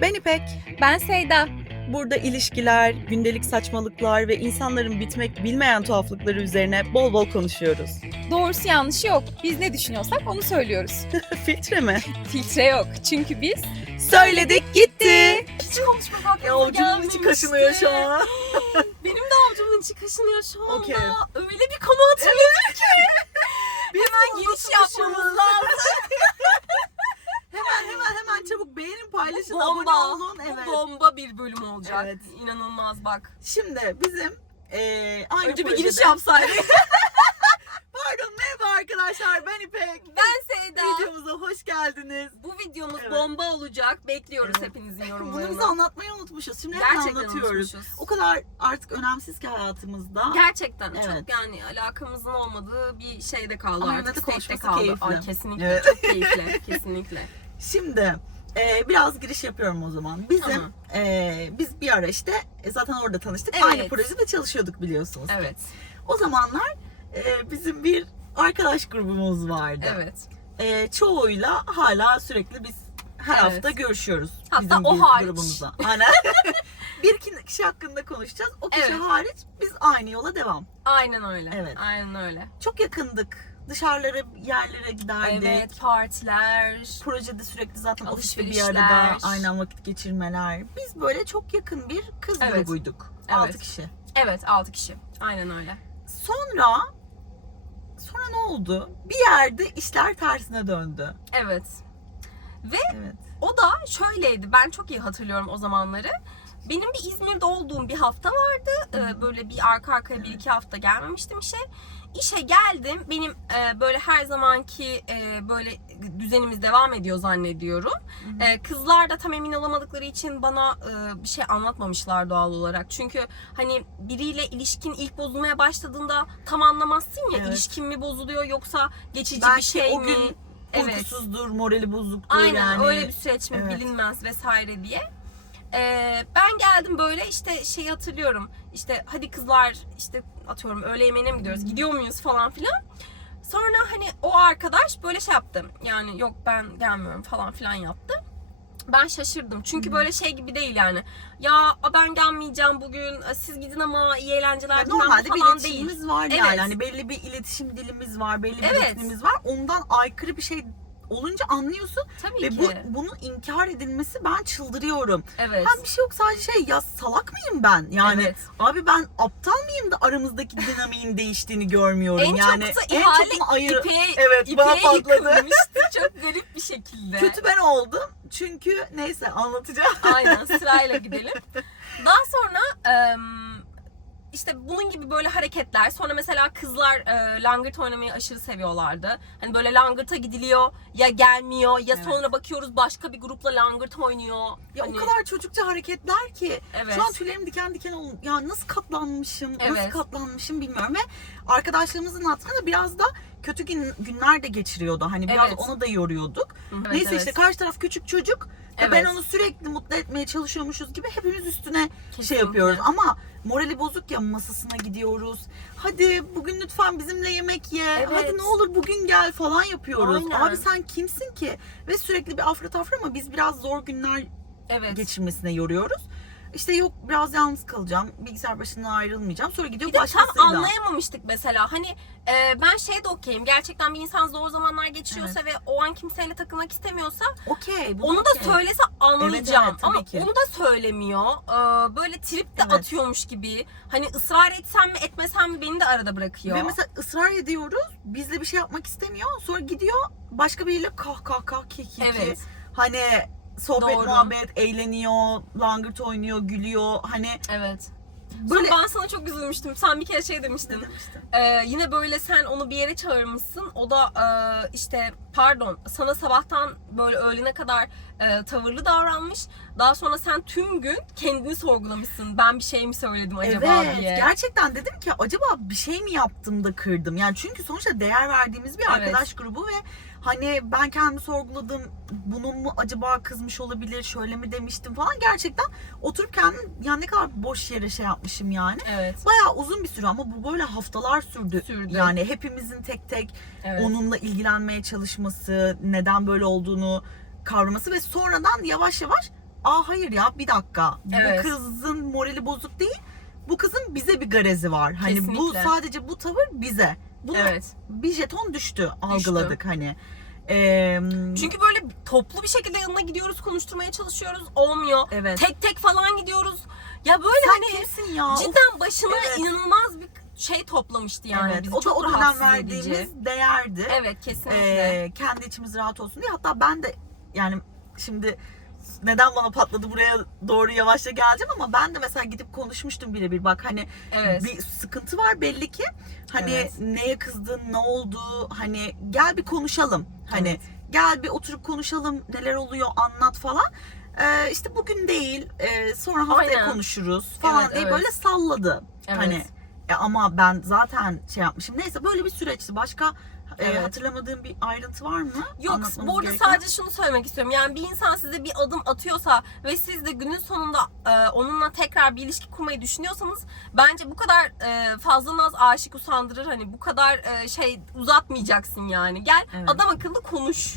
Ben İpek. Ben Seyda. Burada ilişkiler, gündelik saçmalıklar ve insanların bitmek bilmeyen tuhaflıkları üzerine bol bol konuşuyoruz. Doğrusu yanlışı yok. Biz ne düşünüyorsak onu söylüyoruz. Filtre mi? Filtre yok. Çünkü biz Söyledik gitti. hiç konuşmamak Ya avucumun içi kaşınıyor şu an. Benim de avucumun içi kaşınıyor şu anda. Okey. Öyle bir konu hatırladım ki. Hemen giriş yapmamız lazım. Hemen hemen hemen çabuk beğenin, paylaşın, Bomba. abone olun. Evet. Bu bomba bir bölüm olacak. Evet. İnanılmaz bak. Şimdi bizim eee aynı Önce bir giriş yapsaydık. Pardon merhaba arkadaşlar ben İpek. ben Seyda. Videomuza hoş geldiniz. Bu videomuz Evet. bomba olacak. Bekliyoruz Evet. hepinizin Bunu yorumlarını. bize anlatmayı unutmuşuz. Şimdi Gerçekten anlatıyoruz. unutmuşuz. O kadar artık önemsiz ki hayatımızda. Gerçekten Evet. çok yani alakamızın olmadığı bir şeyde kaldı Ama artık. State'de konuşması kaldı. keyifli. Ay, kesinlikle Evet. çok keyifli. kesinlikle. Şimdi e, biraz giriş yapıyorum o zaman. Bizim Tamam. e, biz bir ara işte e, zaten orada tanıştık. Evet. Aynı projede çalışıyorduk biliyorsunuz. Evet. O zamanlar e, bizim bir arkadaş grubumuz vardı. Evet. E, çoğuyla hala sürekli biz her Evet. hafta görüşüyoruz. Hatta bizim o hariç. grubumuzda. Aynen. bir kişi hakkında konuşacağız. O kişi Evet. hariç biz aynı yola devam. Aynen öyle. Evet. Aynen öyle. Çok yakındık. Dışarılara, yerlere giderdik. Evet, partiler. Projede sürekli zaten ofiste bir Alışverişler. arada aynen vakit geçirmeler. Biz böyle çok yakın bir kız Evet. grubuyduk. Evet. 6 kişi. Evet, 6 kişi. Aynen öyle. Sonra sonra ne oldu? Bir yerde işler tersine döndü. Evet. Evet. O da şöyleydi. Ben çok iyi hatırlıyorum o zamanları. Benim bir İzmir'de olduğum bir hafta vardı. Ee, böyle bir arka arkaya bir iki hafta gelmemiştim işe. İşe geldim. Benim e, böyle her zamanki e, böyle düzenimiz devam ediyor zannediyorum. E, kızlar da tam emin olamadıkları için bana e, bir şey anlatmamışlar doğal olarak. Çünkü hani biriyle ilişkin ilk bozulmaya başladığında tam anlamazsın ya Evet. ilişkin mi bozuluyor yoksa geçici Belki bir şey o mi? gün Evet. uykusuzdur, morali bozuktur Aynen yani. öyle bir süreç mi Evet. bilinmez vesaire diye. Ee, ben geldim böyle işte şeyi hatırlıyorum. İşte hadi kızlar işte atıyorum öğle yemeğine mi gidiyoruz? Gidiyor muyuz falan filan. Sonra hani o arkadaş böyle şey yaptı. Yani yok ben gelmiyorum falan filan yaptı. Ben şaşırdım. Çünkü böyle şey gibi değil yani. Ya ben gelmeyeceğim bugün. a, Siz gidin ama iyi eğlenceler Yani normalde bir falan değil. iletişimimiz var Evet. yani. Hani belli bir iletişim dilimiz var, belli bir Evet. var. Ondan aykırı bir şey olunca anlıyorsun Tabii ve ki. bu bunun inkar edilmesi ben çıldırıyorum. evet. Ben bir şey yok sadece şey ya salak mıyım ben? Yani Evet. abi ben aptal mıyım da aramızdaki dinamiğin değiştiğini görmüyorum. En yani çok da en ihale çok ayır İpeğe, Evet, patladı. yıkılmıştı çok garip bir şekilde. kötü ben oldum. Çünkü neyse anlatacağım. Aynen sırayla gidelim. Daha sonra em, işte bunun gibi böyle hareketler. Sonra mesela kızlar e, langırt oynamayı aşırı seviyorlardı. Hani böyle langırta gidiliyor ya gelmiyor ya Evet. sonra bakıyoruz başka bir grupla langırt oynuyor. Ya Hani- o kadar çocukça hareketler ki Evet. şu an tüylerim diken diken oldu. Ya nasıl katlanmışım, nasıl Evet. katlanmışım bilmiyorum ve arkadaşlarımızın hatırına biraz da kötü gün, günler de geçiriyordu. Hani biraz Evet. onu da yoruyorduk. Evet, Neyse evet. işte karşı taraf küçük çocuk ve Evet. ben onu sürekli mutlu etmeye çalışıyormuşuz gibi hepimiz üstüne şey Kesinlikle. yapıyoruz. Ama morali bozuk ya masasına gidiyoruz. Hadi bugün lütfen bizimle yemek ye. Evet. Hadi ne olur bugün gel falan yapıyoruz. Aynen. Abi sen kimsin ki? Ve sürekli bir afra tafra ama biz biraz zor günler Evet. geçirmesine yoruyoruz. İşte yok biraz yalnız kalacağım. Bilgisayar başından ayrılmayacağım. Sonra gidiyor Bir de tam başkasıyla. anlayamamıştık mesela. Hani e, ben şey de okeyim. Gerçekten bir insan zor zamanlar geçiriyorsa ve o an kimseyle takılmak istemiyorsa Okey. bu Onu da okey. söylese anlayacağım. Evet, tabii Ama ki. onu da söylemiyor. Ee, böyle trip de Evet. atıyormuş gibi. Hani ısrar etsem mi etmesem mi beni de arada bırakıyor. Ve mesela ısrar ediyoruz. Bizle bir şey yapmak istemiyor. Sonra gidiyor başka biriyle kah kah kah ki ki ki. Evet. Hani sohbet Doğru. muhabbet eğleniyor, langırt oynuyor, gülüyor. Hani Evet. böyle ben sana çok üzülmüştüm. Sen bir kere şey demiştin. Ee, yine böyle sen onu bir yere çağırmışsın. O da e, işte pardon sana sabahtan böyle öğlene kadar e, tavırlı davranmış. Daha sonra sen tüm gün kendini sorgulamışsın. Ben bir şey mi söyledim acaba evet, diye. gerçekten dedim ki acaba bir şey mi yaptım da kırdım? Yani çünkü sonuçta değer verdiğimiz bir Evet. arkadaş grubu ve hani ben kendimi sorguladım. Bunun mu acaba kızmış olabilir? Şöyle mi demiştim falan. Gerçekten oturup kendim yani ne kadar boş yere şey yapmışım yani. Evet. Bayağı uzun bir süre ama bu böyle haftalar sürdü. Sürdü. Yani hepimizin tek tek Evet. onunla ilgilenmeye çalışması, neden böyle olduğunu kavraması ve sonradan yavaş yavaş aa hayır ya bir dakika Evet. bu kızın morali bozuk değil. Bu kızın bize bir garezi var. Hani bu Kesinlikle. sadece bu tavır bize. Bunu Evet. bir jeton düştü algıladık hani. Ee, Çünkü böyle toplu bir şekilde yanına gidiyoruz, konuşturmaya çalışıyoruz. Olmuyor. evet. Tek tek falan gidiyoruz. Ya böyle Sen hani kimsin ya? cidden başına Evet. inanılmaz bir şey toplamıştı yani. evet. Bizi O da o dönem verdiğimiz edici. değerdi. Evet kesinlikle. Ee, kendi içimiz rahat olsun diye. Hatta ben de yani şimdi neden bana patladı buraya doğru yavaşça geleceğim ama ben de mesela gidip konuşmuştum birebir bak hani evet. bir sıkıntı var belli ki hani Evet. neye kızdın ne oldu hani gel bir konuşalım hani Evet. gel bir oturup konuşalım neler oluyor anlat falan ee, işte bugün değil ee, sonra haftaya Aynen. konuşuruz falan Evet, diye evet. böyle salladı Evet. hani e, ama ben zaten şey yapmışım neyse böyle bir süreçti başka e, Evet. hatırlamadığım bir ayrıntı var mı? Yok burada gereken? sadece şunu söylemek istiyorum. Yani bir insan size bir adım atıyorsa ve siz de günün sonunda e, onunla tekrar bir ilişki kurmayı düşünüyorsanız bence bu kadar e, fazla naz aşık usandırır. Hani bu kadar e, şey uzatmayacaksın yani. Gel Evet. adam akıllı konuş.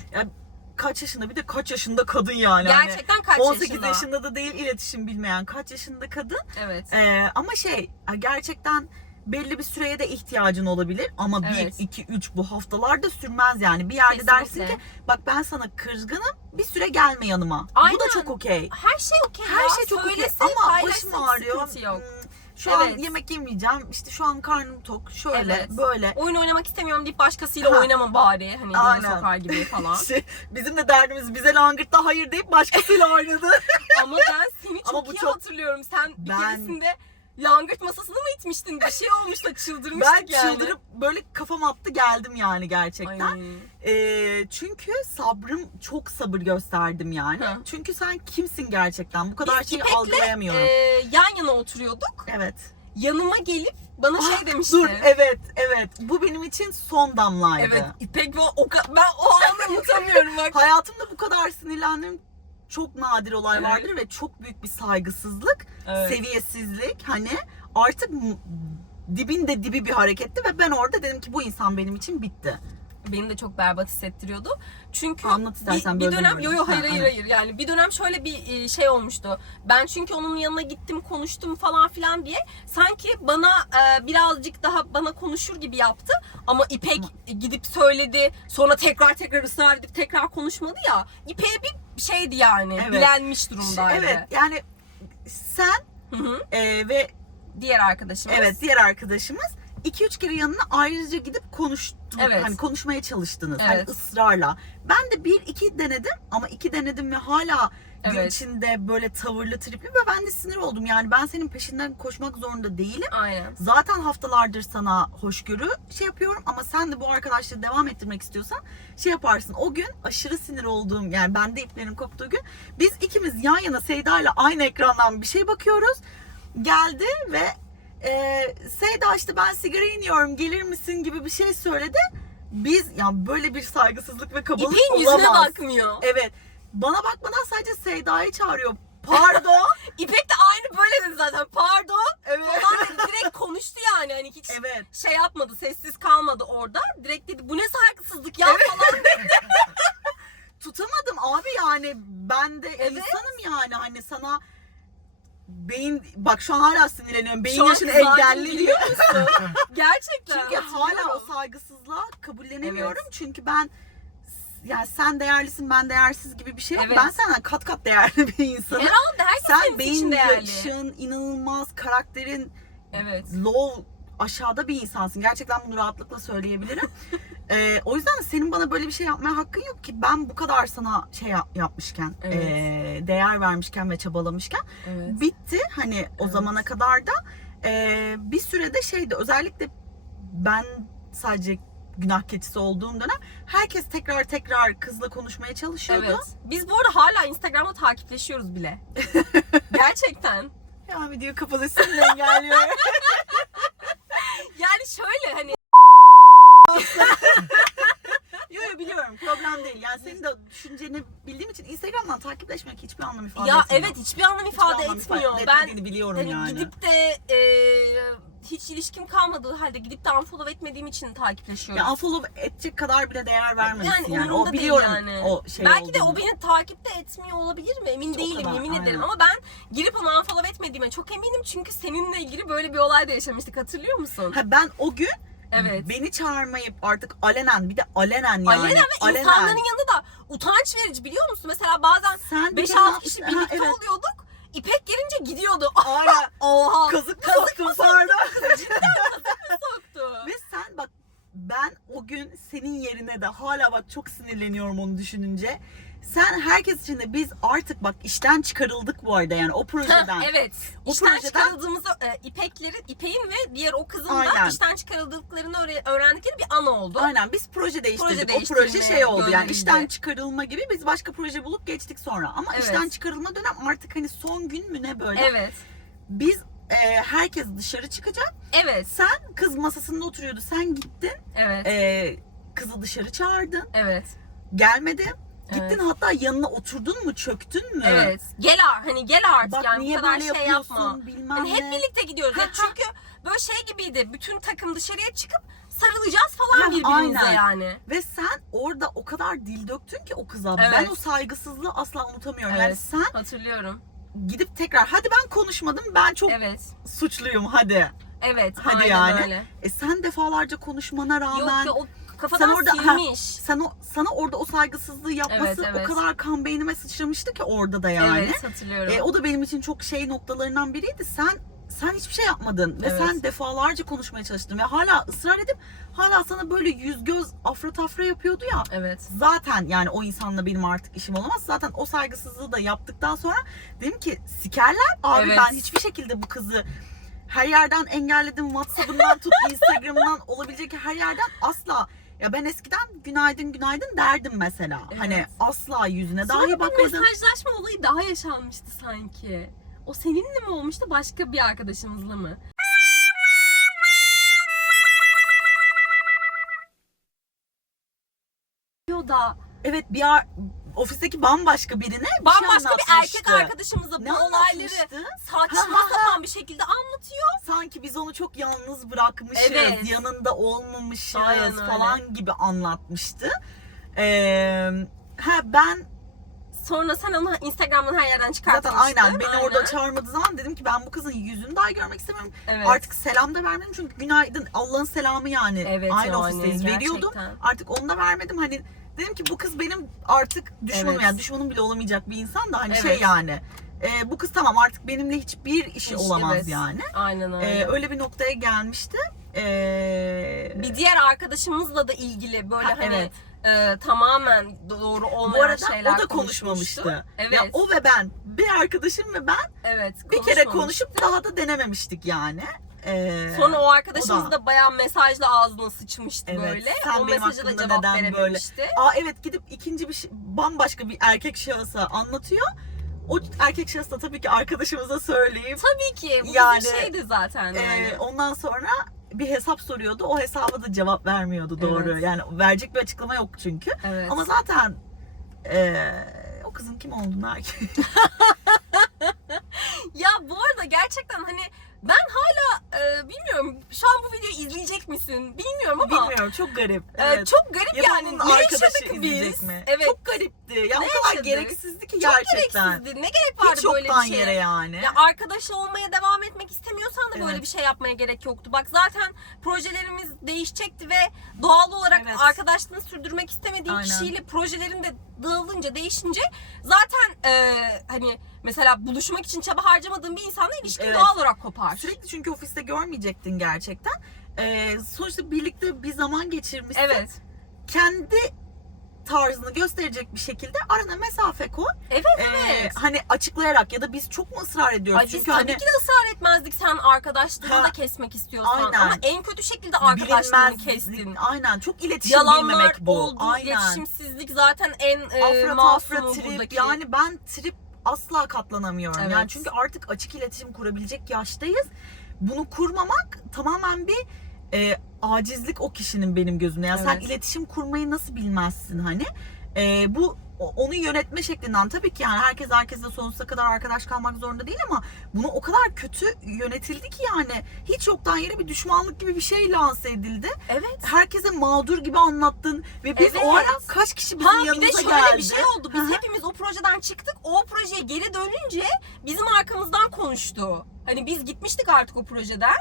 kaç yaşında bir de kaç yaşında kadın yani. Hani Gerçekten kaç 18 yaşında? yaşında da değil iletişim bilmeyen kaç yaşında kadın. Evet. Ee, ama şey gerçekten belli bir süreye de ihtiyacın olabilir ama Evet. 1 2 3 bu haftalarda sürmez yani. Bir yerde dersin Kesinlikle. ki bak ben sana kızgınım bir süre gelme yanıma. Bu Aynen. da çok okey. Her şey okey Her ya. şey çok okey ama başım ağrıyor. yok. Hmm, Şu an Evet. yemek yemeyeceğim. İşte şu an karnım tok. Şöyle Evet. böyle. Oyun oynamak istemiyorum deyip başkasıyla Ha. oynama bari. Hani Aynen. sokar gibi falan. İşte bizim de derdimiz bize langırtta hayır deyip başkasıyla oynadı. Ama ben seni çok Ama bu iyi çok- hatırlıyorum. Sen bir Ben- keresinde langırt masasını mı itmiştin? Bir şey olmuş da çıldırmıştık ben yani. çıldırıp böyle kafam attı geldim yani gerçekten. Ee, çünkü sabrım çok sabır gösterdim yani. Hı. Çünkü sen kimsin gerçekten? Bu kadar Biz şeyi İpek'le, algılayamıyorum. Ee, yan yana oturuyorduk. evet. Yanıma gelip bana Ah, şey demişti. Dur evet evet. Bu benim için son damlaydı. Evet İpek ve o ben o anı unutamıyorum bak. Hayatımda bu kadar sinirlendiğim çok nadir olay Evet. vardır ve çok büyük bir saygısızlık, Evet. seviyesizlik hani artık dibin de dibi bir hareketti ve ben orada dedim ki bu insan benim için bitti. Beni de çok berbat hissettiriyordu. Çünkü Anlat bir, istersen bir böldüm dönem yo yo hayır Ha, hayır hayır yani bir dönem şöyle bir e, şey olmuştu. Ben çünkü onun yanına gittim konuştum falan filan diye sanki bana e, birazcık daha bana konuşur gibi yaptı ama İpek gidip söyledi sonra tekrar tekrar ısrar edip tekrar konuşmadı ya İpek'e bir şeydi yani Evet. bilenmiş durumdaydı. Evet yani sen Hı hı. e, ve Diğer arkadaşımız. evet diğer arkadaşımız 2-3 kere yanına ayrıca gidip konuştuk. Evet. Hani konuşmaya çalıştınız. Evet. Hani ısrarla. Ben de bir iki denedim ama iki denedim ve hala gün Evet. içinde böyle tavırlı tripli ve ben de sinir oldum. Yani ben senin peşinden koşmak zorunda değilim. Aynen. Zaten haftalardır sana hoşgörü şey yapıyorum ama sen de bu arkadaşlığı devam ettirmek istiyorsan şey yaparsın. O gün aşırı sinir olduğum yani bende iplerin koptuğu gün biz ikimiz yan yana Seyda ile aynı ekrandan bir şey bakıyoruz. Geldi ve e, Seyda işte ben sigara iniyorum gelir misin gibi bir şey söyledi. Biz yani böyle bir saygısızlık ve kabalık İpek'in yüzüne olamaz. bakmıyor. Evet. Bana bakmadan sadece Seyda'yı çağırıyor. Pardon. İpek de aynı böyle dedi zaten. Pardon. evet. Falan dedi. Direkt konuştu yani. Hani hiç Evet. şey yapmadı. Sessiz kalmadı orada. Direkt dedi bu ne saygısızlık ya falan. tutamadım abi yani ben de Evet. insanım yani hani sana beyin bak şu an hala sinirleniyorum beyin Şu an yaşını biliyor musun? Gerçekten. Çünkü hala o hatırlıyorum. saygısızlığa kabullenemiyorum çünkü ben yani sen değerlisin ben değersiz gibi bir şey yok. Evet. Ben senden kat kat değerli bir insanım. Herhalde herkes Sen kendisi beyin için değerli. yaşın inanılmaz karakterin Evet. low aşağıda bir insansın. Gerçekten bunu rahatlıkla söyleyebilirim. Ee, o yüzden senin bana böyle bir şey yapmaya hakkın yok ki. Ben bu kadar sana şey yap- yapmışken, Evet. ee, değer vermişken ve çabalamışken Evet. bitti. Hani o Evet. zamana kadar da ee, bir sürede şeydi özellikle ben sadece günah keçisi olduğum dönem herkes tekrar tekrar kızla konuşmaya çalışıyordu. Evet. Biz bu arada hala Instagram'da takipleşiyoruz bile. Gerçekten. Ya video kapalı sinirle engelliyor. Yani şöyle hani Yo yo biliyorum problem değil. Yani senin de düşünceni bildiğim için Takipleşmek hiçbir anlam ifade ya etmiyor. evet hiçbir anlam ifade Hiçbir anlam etmiyor. ifade Ben biliyorum hani yani. gidip de e, hiç ilişkim kalmadığı halde gidip de unfollow etmediğim için takipleşiyoruz. Ya unfollow edecek kadar bile değer vermemişsin yani. umurumda O biliyorum yani. o şey Belki de olduğunu. o beni takipte etmiyor olabilir mi? Emin o değilim kadar, yemin aynen. ederim ama ben girip onu unfollow etmediğime çok eminim çünkü seninle ilgili böyle bir olay da yaşamıştık hatırlıyor musun? Ha, ben o gün Evet. beni çağırmayıp artık alenen bir de alenen yani. Alenen ve insanların yanında da utanç verici biliyor musun? Mesela bazen Sen bir de 5-6 ne kişi birlikte evet. oluyorduk. İpek gelince gidiyordu. Aynen. Oha. Kazık mı soktun pardon. soktu. Ve sen bak ben o gün senin yerine de hala bak çok sinirleniyorum onu düşününce. Sen herkes için de biz artık bak işten çıkarıldık bu arada yani o projeden. evet. O işten projeden- çıkarıldığımızı e, İpeklerin, İpek'in ve diğer o kızın da Aynen. işten çıkarıldıklarını öğre- öğrendikleri bir an oldu. Aynen biz proje değiştirdik. Proje o proje şey oldu yani gönderildi. işten çıkarılma gibi biz başka proje bulup geçtik sonra. Ama Evet. işten çıkarılma dönem artık hani son gün mü ne böyle. Evet. Biz e, herkes dışarı çıkacak. Evet. Sen kız masasında oturuyordu. Sen gittin. Evet. e, kızı dışarı çağırdın. evet. Gelmedi. Gittin Evet. hatta yanına oturdun mu çöktün mü? Evet. Gel hani gel artık Bak yani bu niye kadar böyle şey yapma. bilmem Hani hep ne. birlikte gidiyoruz. Ha, Ya ha. çünkü böyle şey gibiydi. Bütün takım dışarıya çıkıp sarılacağız falan Ha, birbirimize aynen. yani. Ve sen orada o kadar dil döktün ki o kıza. Evet. Ben o saygısızlığı asla unutamıyorum. Yani Evet. sen Hatırlıyorum. gidip tekrar hadi ben konuşmadım ben çok Evet. suçluyum hadi. Evet. Hadi yani. öyle. E sen defalarca konuşmana rağmen Yok o kafadan orada- ha, silmiş. sen o, sana orada o saygısızlığı yapması Evet, evet. o kadar kan beynime sıçramıştı ki orada da yani. Evet hatırlıyorum. E, o da benim için çok şey noktalarından biriydi. Sen sen hiçbir şey yapmadın ve Evet. sen defalarca konuşmaya çalıştın ve hala ısrar edip hala sana böyle yüz göz afra tafra yapıyordu ya. evet. Zaten yani o insanla benim artık işim olamaz. Zaten o saygısızlığı da yaptıktan sonra dedim ki sikerler abi Evet. ben hiçbir şekilde bu kızı her yerden engelledim. WhatsApp'ından tut Instagram'ından olabilecek her yerden asla ya ben eskiden günaydın günaydın derdim mesela. Evet. Hani asla yüzüne Sonra dahi bir bakmadım. mesajlaşma olayı daha yaşanmıştı sanki. O seninle mi olmuştu başka bir arkadaşımızla mı? Da Evet bir ar- ofisteki bambaşka birine bir şey bambaşka bir erkek anlatmıştı. arkadaşımıza bu olayları saçma sapan bir şekilde anlatıyor. Sanki biz onu çok yalnız bırakmışız, Evet. yanında olmamışız Aynen öyle. falan gibi anlatmıştı. Ee, ha ben Sonra sen onu Instagram'dan her yerden çıkartmıştın. zaten aynen beni orada çağırmadığı zaman dedim ki ben bu kızın yüzünü daha görmek istemiyorum. evet. Artık selam da vermedim çünkü günaydın Allah'ın selamı yani. evet, Aynı yani, ofisteyiz veriyordum. Artık onu da vermedim. Hani dedim ki bu kız benim artık düşmanım Evet. yani düşmanım bile olamayacak bir insan da hani şey Evet. yani. E, bu kız tamam artık benimle hiçbir işi Hiç, olamaz evet. yani. Aynen öyle. E, öyle bir noktaya gelmişti. E, bir diğer arkadaşımızla da ilgili böyle Ha, hani evet. e, tamamen doğru olmayan bu arada şeyler o da konuşmamıştı. Evet. Ya o ve ben bir arkadaşım ve ben evet. bir kere konuşup daha da denememiştik yani. E, Sonra o arkadaşımız o da. da bayağı mesajla ağzına sıçmıştı Evet, böyle. sen o mesaja da cevap neden böyle- verememişti. Aa evet gidip ikinci bir şey, bambaşka bir erkek şahısa anlatıyor. O erkek şahıs da tabii ki arkadaşımıza söyleyip Tabii ki bu Yani, bir şeydi zaten yani. Ee, ondan sonra bir hesap soruyordu. O hesaba da cevap vermiyordu doğru. Evet. Yani verecek bir açıklama yok çünkü. evet. Ama zaten ee, o kızın kim olduğunu herkes Ya bu arada gerçekten hani ben hala e, bilmiyorum şu an bu videoyu izleyecek misin bilmiyorum ama bilmiyorum. Çok garip. e, Evet. çok garip Ya da yani. onun Ne arkadaşı yaşadık izleyecek biz? mi? Evet. Çok garipti. Ya Ne o kadar yaşadık? gereksizdi ki Çok gerçekten. gereksizdi. Ne gerek vardı Hiç böyle yoktan bir şeye? yere yani. Ya arkadaş olmaya devam etmek istemiyorsan da böyle Evet. bir şey yapmaya gerek yoktu. Bak zaten projelerimiz değişecekti ve doğal olarak Evet. arkadaşlığını sürdürmek istemediğin Aynen. kişiyle projelerin de dağılınca, değişince zaten e, hani mesela buluşmak için çaba harcamadığın bir insanla ilişkin Evet. doğal olarak kopar. Sürekli çünkü ofiste görmeyecektin gerçekten. Ee, sonuçta birlikte bir zaman geçirmişsin. Evet. Kendi tarzını gösterecek bir şekilde arana mesafe koy. Evet Ee, evet. hani açıklayarak ya da biz çok mu ısrar ediyoruz? Ay biz Çünkü tabii hani ki de ısrar etmezdik sen arkadaşlığını da kesmek istiyorsan. Aynen. Ama en kötü şekilde arkadaşlığını kestin. Aynen çok iletişim Yalanlar bilmemek bu. oldu, Aynen. iletişimsizlik zaten en e, Afra masumu tafra trip buradaki. yani ben trip asla katlanamıyorum. Evet. Yani çünkü artık açık iletişim kurabilecek yaştayız. Bunu kurmamak tamamen bir e, acizlik o kişinin benim gözümde. Yani sen Evet. iletişim kurmayı nasıl bilmezsin hani? E, bu onu yönetme şeklinden tabii ki yani herkes herkesle sonsuza kadar arkadaş kalmak zorunda değil ama bunu o kadar kötü yönetildi ki yani hiç yoktan yere bir düşmanlık gibi bir şey lanse edildi. Evet. Herkese mağdur gibi anlattın ve biz Evet. o ara kaç kişi bizim Ha bir de yanımıza şöyle geldi. bir şey oldu. Biz Hı hı. hepimiz o projeden çıktık. O projeye geri dönünce bizim arkamızdan konuştu. Hani biz gitmiştik artık o projeden.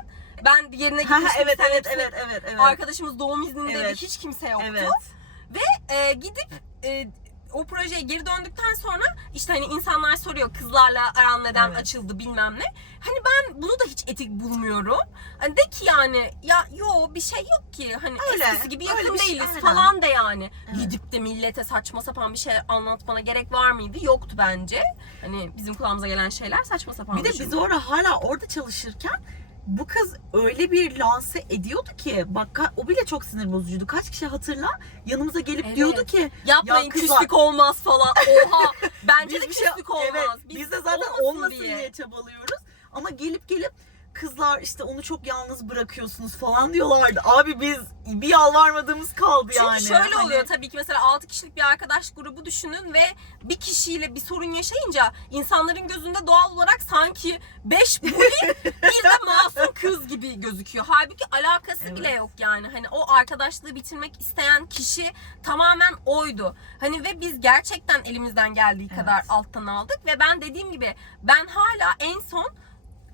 Ben yerine gitmiştim. evet evet hepsini- evet evet evet. Arkadaşımız doğum iznindeydi. Evet. Hiç kimse yoktu. Evet. Ee, gidip e, o projeye geri döndükten sonra işte hani insanlar soruyor kızlarla aran neden Evet. açıldı bilmem ne. Hani ben bunu da hiç etik bulmuyorum. Hani de ki yani ya yo bir şey yok ki. Hani Öyle, eskisi gibi yakın şey, değiliz aynen. falan de yani. Evet. Gidip de millete saçma sapan bir şey anlatmana gerek var mıydı? Yoktu bence. Hani bizim kulağımıza gelen şeyler saçma sapan Bir de biz orada hala orada çalışırken bu kız öyle bir lanse ediyordu ki bak o bile çok sinir bozucuydu. Kaç kişi hatırla yanımıza gelip Evet. diyordu ki Yapmayın Ya kızlar- küslük olmaz falan. Oha bence biz de şey küslük olmaz. evet biz, de zaten olmasın olmasın diye. çabalıyoruz. Ama gelip gelip kızlar işte onu çok yalnız bırakıyorsunuz falan diyorlardı. Abi biz bir yalvarmadığımız kaldı Çünkü yani. şöyle Hani- oluyor tabii ki mesela 6 kişilik bir arkadaş grubu düşünün ve bir kişiyle bir sorun yaşayınca insanların gözünde doğal olarak sanki 5 bully bir de masum kız gibi gözüküyor. Halbuki alakası Evet. bile yok yani. Hani o arkadaşlığı bitirmek isteyen kişi tamamen oydu. Hani ve biz gerçekten elimizden geldiği Evet. kadar alttan aldık ve ben dediğim gibi ben hala en son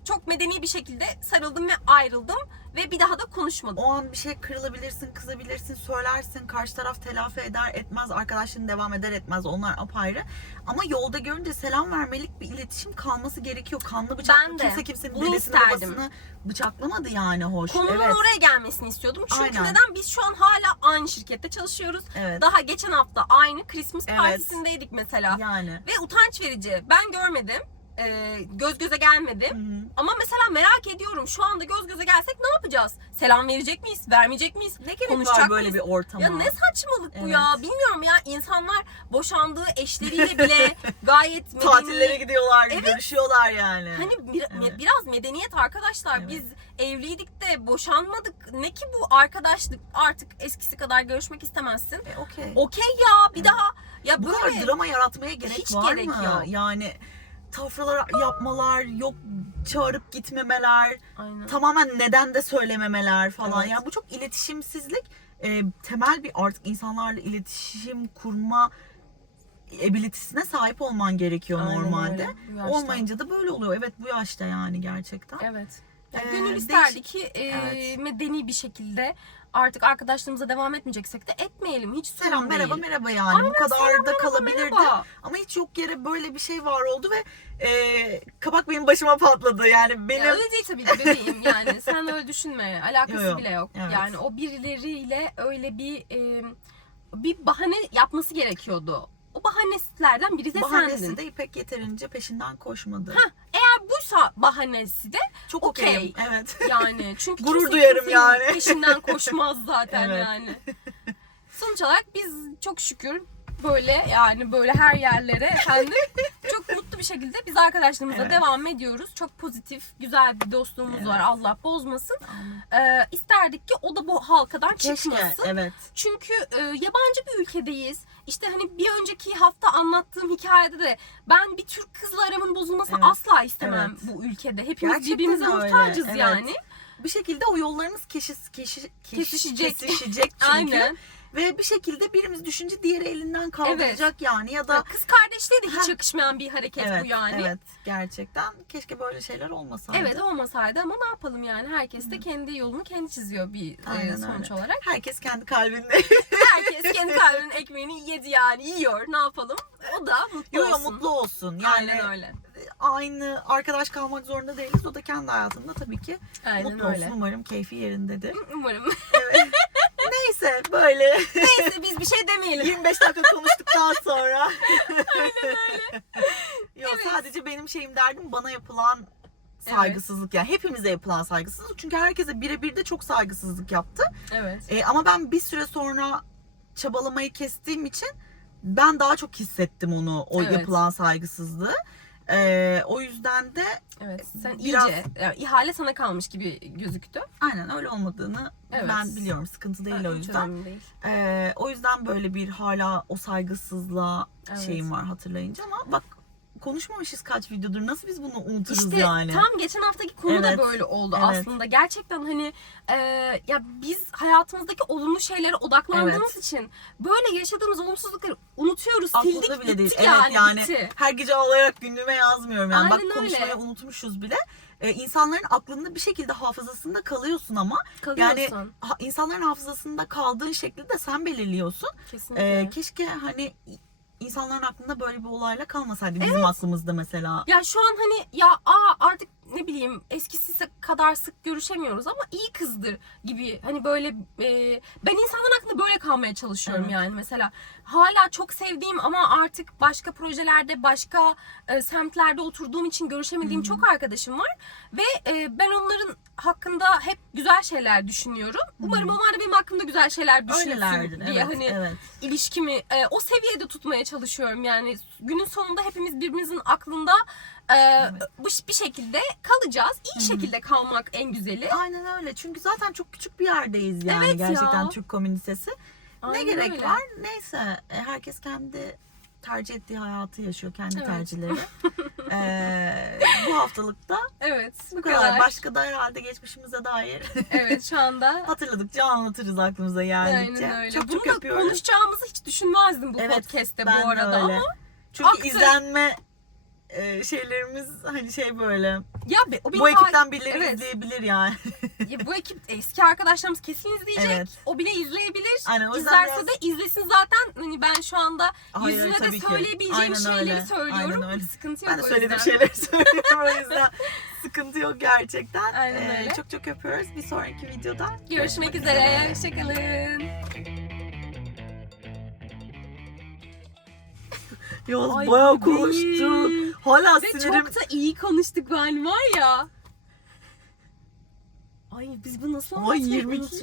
çok medeni bir şekilde sarıldım ve ayrıldım ve bir daha da konuşmadım. O an bir şey kırılabilirsin, kızabilirsin, söylersin. Karşı taraf telafi eder etmez, arkadaşlığın devam eder etmez. Onlar apayrı. Ama yolda görünce selam vermelik bir iletişim kalması gerekiyor. Kanlı bıçaklı Ben de. kimse kimsenin Bunu dedesini isterdim. babasını bıçaklamadı yani hoş. Konunun evet. oraya gelmesini istiyordum. Çünkü Aynen. neden? Biz şu an hala aynı şirkette çalışıyoruz. Evet. Daha geçen hafta aynı Christmas Evet. partisindeydik mesela. Yani. Ve utanç verici. Ben görmedim. Ee, göz göze gelmedim. Hı hı. Ama mesela merak ediyorum. Şu anda göz göze gelsek ne yapacağız? Selam verecek miyiz? Vermeyecek miyiz? Ne gerek Konuşacak var böyle mıyız? bir ortama? Ya ne saçmalık bu Evet. ya. Bilmiyorum ya. insanlar boşandığı eşleriyle bile gayet medeni. Tatillere gidiyorlar, Evet. görüşüyorlar yani. Hani bir- Evet. biraz medeniyet arkadaşlar. Evet. Biz evliydik de boşanmadık. Ne ki bu arkadaşlık artık eskisi kadar görüşmek istemezsin. E, okey. Okey ya bir Evet. daha ya Bu böyle kadar drama yaratmaya gerek Hiç var gerek mı? yok. Yani tafralar yapmalar, yok çağırıp gitmemeler, Aynen. tamamen neden de söylememeler falan. Evet. Yani bu çok iletişimsizlik. e, temel bir artık insanlarla iletişim kurma abilitesine sahip olman gerekiyor Aynen normalde. öyle. Olmayınca da böyle oluyor. Evet bu yaşta yani gerçekten. Evet. Ya Ee, gönül isterdi değişik- ki e, Evet. medeni bir şekilde artık arkadaşlığımıza devam etmeyeceksek de etmeyelim. Hiç sorun Selam merhaba değil. merhaba yani bu kadar da kalabilirdi. Merhaba. Ama hiç yok yere böyle bir şey var oldu ve e, kabak benim başıma patladı. Yani benim Ya öyle değil tabii ki bebeğim yani sen öyle düşünme alakası Yo, yo. bile yok. Evet. Yani o birileriyle öyle bir e, bir bahane yapması gerekiyordu. O bahanelerden biri de bahanesi sendin. de İpek yeterince peşinden koşmadı. Eğer buysa bahanesi de Çok okey. okeyim. Evet. yani çünkü Gurur kimse duyarım kimsenin yani. peşinden koşmaz zaten Evet. yani. Sonuç olarak biz çok şükür böyle yani böyle her yerlere efendim çok mutlu bir şekilde biz arkadaşlarımıza Evet. devam ediyoruz. Çok pozitif, güzel bir dostluğumuz Evet. var. Allah bozmasın. Ee, isterdik ki o da bu halkadan Keşke. çıkmasın. Evet. Çünkü e, yabancı bir ülkedeyiz. İşte hani bir önceki hafta anlattığım hikayede de ben bir Türk kızla aramın bozulmasını Evet. asla istemem Evet. bu ülkede. Hepimiz Gerçekten birbirimize muhtacız evet. yani. Bir şekilde o yollarımız keşis, keşi, keş- Kesişecek. kesişecek çünkü. Aynen. Ve bir şekilde birimiz düşünce diğeri elinden kaldıracak yani ya da Kız kardeşliğe de hiç yakışmayan bir hareket evet, bu yani. evet gerçekten keşke böyle şeyler olmasaydı. Evet olmasaydı ama ne yapalım yani herkes de kendi yolunu kendi çiziyor bir e, Aynen sonuç öyle. olarak. Herkes kendi kalbinde. Herkes kendi kalbinin ekmeğini yedi yani yiyor ne yapalım. O da mutlu Yo olsun. mutlu olsun. Yani Aynen öyle. aynı arkadaş kalmak zorunda değiliz. O da kendi hayatında tabii ki Aynen mutlu öyle. olsun. Umarım keyfi yerindedir. Umarım. Neyse böyle Neyse biz bir şey demeyelim. 25 dakika konuştuktan sonra. Yok Evet. sadece benim şeyim derdim bana yapılan saygısızlık yani hepimize yapılan saygısızlık çünkü herkese birebir de çok saygısızlık yaptı. Evet. E, ama ben bir süre sonra çabalamayı kestiğim için ben daha çok hissettim onu o Evet. yapılan saygısızlığı. E, o yüzden de Evet. Sen Biraz- iyice yani ihale sana kalmış gibi gözüktü. aynen öyle olmadığını Evet. ben biliyorum. Sıkıntı değil o Hiç yüzden. değil. Ee, o yüzden böyle bir hala o saygısızlığa Evet. şeyim var hatırlayınca ama bak konuşmamışız kaç videodur. Nasıl biz bunu unuturuz İşte yani? tam geçen haftaki konu Evet. da böyle oldu Evet. aslında. Gerçekten hani e, ya biz hayatımızdaki olumlu şeylere odaklandığımız için böyle yaşadığımız olumsuzlukları unutuyoruz. Aklında Sildik bile bitti değil. yani. evet yani bitti. her gece ağlayarak gündeme yazmıyorum yani. Aynen Bak konuşmayı öyle. unutmuşuz bile. Ee, insanların aklında bir şekilde hafızasında kalıyorsun ama yani Kalıyorsun. ha, insanların hafızasında kaldığın şekli de sen belirliyorsun. Kesinlikle. Ee, keşke hani insanların aklında böyle bir olayla kalmasaydı bizim aklımızda mesela. Ya şu an hani ya aa artık ne bileyim eskisi kadar sık görüşemiyoruz ama iyi kızdır gibi hani böyle e, ben insanların aklında böyle kalmaya çalışıyorum Evet. yani mesela hala çok sevdiğim ama artık başka projelerde başka e, semtlerde oturduğum için görüşemediğim Hı hı. çok arkadaşım var ve e, ben onların hakkında hep güzel şeyler düşünüyorum. Umarım onlar da benim hakkımda güzel şeyler düşünsün Öylelerdir. diye Evet, hani evet. ilişkimi e, o seviyede tutmaya çalışıyorum. Yani günün sonunda hepimiz birbirimizin aklında e, bu bir şekilde kalacağız. İyi Hı hı. şekilde kalmak en güzeli. Aynen öyle. Çünkü zaten çok küçük bir yerdeyiz yani Evet ya. gerçekten Türk komünitesi. ne Aynen gerek öyle. var? Neyse e, herkes kendi tercih ettiği hayatı yaşıyor, kendi Evet. tercihleri. Ee, bu haftalıkta Evet. bu kadar. Başka da herhalde geçmişimize dair evet şu anda. hatırladıkça anlatırız aklımıza geldikçe. Aynen öyle. Çok Bunu çok da öpüyoruz. konuşacağımızı hiç düşünmezdim bu Evet, podcast'te bu arada öyle. ama Çünkü aktı. izlenme e, şeylerimiz hani şey böyle. ya be, o bu ekipten birileri evet. izleyebilir yani. ya bu ekip eski arkadaşlarımız kesin izleyecek. Evet. O bile izleyebilir. Aynen, o İzlerse biraz- de izlesin zaten. Hani ben şu anda Hayır, yüzüne de söyleyebileceğim Aynen şeyleri öyle. söylüyorum. Aynen öyle. Sıkıntı yok Ben o yüzden. şeyleri söylüyorum o yüzden sıkıntı yok gerçekten. Aynen Ee, öyle. çok çok öpüyoruz. Bir sonraki videoda Görüşmek üzere. Hoşçakalın. Yalnız Ay, bayağı bu değil. konuştuk. Hala Ve sinirim çok da iyi konuştuk ben var ya. Ay biz bu nasıl Ay anlatmayı 22 unutuyoruz?